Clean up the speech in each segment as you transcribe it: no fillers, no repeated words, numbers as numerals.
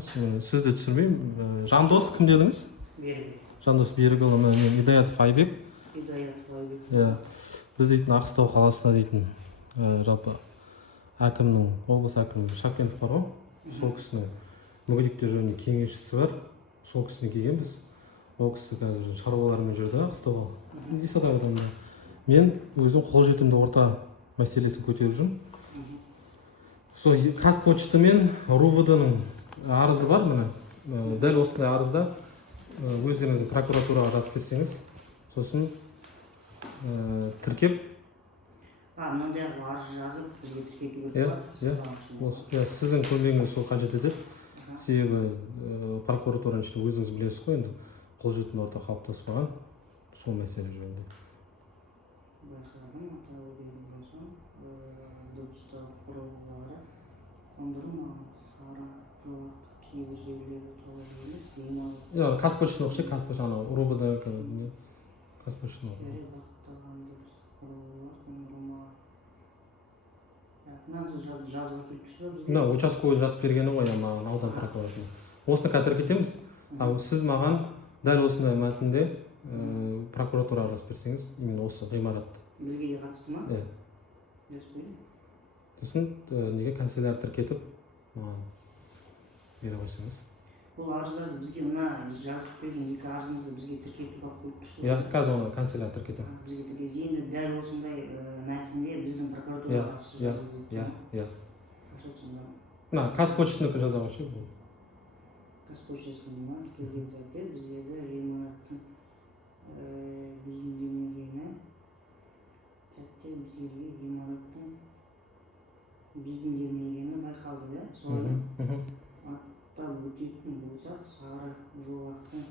Сізді түсірмеймін. Жандос кім дедіңіз? Жандос Берікұлы, мен Идаятов Айбек. Иә. Біз дейтін Аққыстау қаласына дейтін жалпы әкімнің, облыс әкімі Шапкенов бар ғой, сол кісінің мүгедектер жөнінде кеңесшісі бар. Сол кісіне келгенбіз. Ол кісі қазір шаруалармен жүрді Аққыстауға. Исатай ауданында. Мен өзім қолжетімді орта мәселесін көтеріп жүрмін. Сол Қазпочта мен РУВД-ның арызы бар міне. Дәл осындай арызда өздеріңіздің прокуратураға жазып берсеңіз, сосын тіркеп. Мынандай арыз жазып бізге тіркетуге болады. Иә, сіздің көмегіңіз сол қажет етеді. Себебі прокуратураның ішінде өзіңіз білесіз ғой, енді қолжетімді орта қалыптаспаған сол мәселе жөнінде. Байқадым, атауы берілген соң, дыбыстағы құрылғылары қондырма, сары, жолақты кейбір жерлері толық емес, демалып. Қазпоштаны оқшай, Қазпоштаны, РУВД, Қазпоштаны оқшай. Бағыттаған дыбыстық құрылғылар қондырма. Мынаны жазып әкеліп түсіріп бізге? Мына участковый жазып бергені ғой, маған аудан прокуратурасына. Осыны қазір кетеміз. Сіз маған дәл осындай мәтінде прокуратураға жазып берсеңіз, именно осы ғимаратты. Бізге де қатысты ма? Иә. Жазып берейін. Сосын неге канцелярия тіркетіп, маған бере қойсаңыз. Бұл арыздарды бізге мына жазып берген екі арызыңызды бізге тіркетіп алып қойып тұрсыз. Иә, қазір оны канцелярия тіркетіп. Бізге тіркетіп, енді дәл осындай мәтінде біздің прокуратураға қатысты жазылды. Иә. Мына Қазпоштаныкі жаза қойшы бұл. Қазпоштасына келген сәтте біздегі ғимараттың бейімделмегені, сәтте біздерге ғимараттың бейімделмегені байқалды, да? Соны аттап өтетін болсақ, сары жолақтың,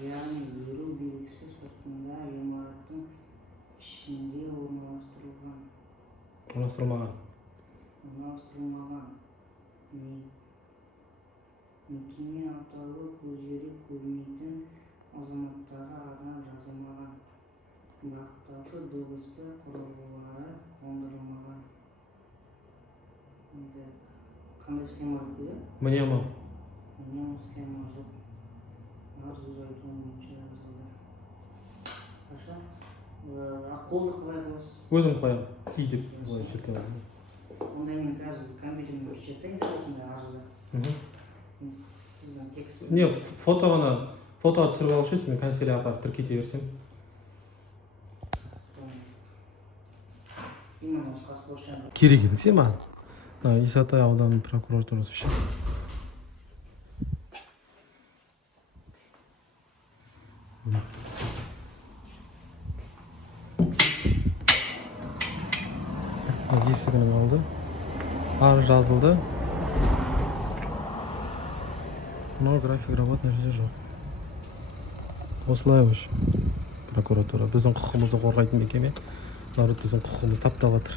яғни жүру белгісі сыртында ғимараттың ішінде орналастырылған. Орналастырылмаған. Мекеме атауы көздері көрмейтін азаматтарға арнап жазылмаған. Бағыттаушы дыбысты құрылғылары қондырылмаған. Қандай схема өтеді? Міне ма? Міне схема жоқ. Арыз өз айтуым бойынша жазылды. Қаша? Қолды қалай қыласыз? Өзім қоям. И деп былай шеттен алып. Онда мен қазір компьютермен печаттайын осындай арызды. Сіздің текстін? Не, фотоға түсіріп алып мен канцелярияға апарып тіркете берсем. Именно осы Қазпоштаны. Керек едің сен маған? Исатай ауданының прокуратурасы үшін. Есігінің алды. Арыз жазылды. Но график работ нәрсе жоқ. Осылай өш. Прокуратура. Біздің құқығымызды қорғайтын мекеме. Народ біздің құқығымызды таптап жатыр.